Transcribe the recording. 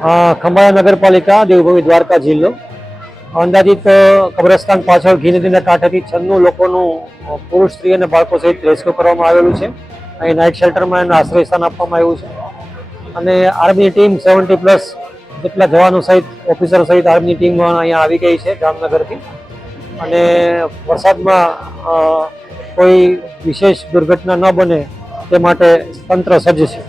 ખંભાળિયા નગરપાલિકા, દેવભૂમિ દ્વારકા જિલ્લો. અંદાજિત કબ્રસ્તાન પાછળ ઘી નદીના કાંઠેથી 96 લોકોનું પુરુષ, સ્ત્રી અને બાળકો સહિત રેસ્ક્યુ કરવામાં આવેલું છે. અહીં નાઇટ શેલ્ટરમાં એમને આશ્રયસ્થાન આપવામાં આવ્યું છે. અને આર્મી ટીમ 70+ જેટલા જવાનો સહિત, ઓફિસરો સહિત આર્મી ટીમ અહીંયા આવી ગઈ છે જામનગરથી. અને વરસાદમાં કોઈ વિશેષ દુર્ઘટના ન બને તે માટે તંત્ર સજ્જ છે.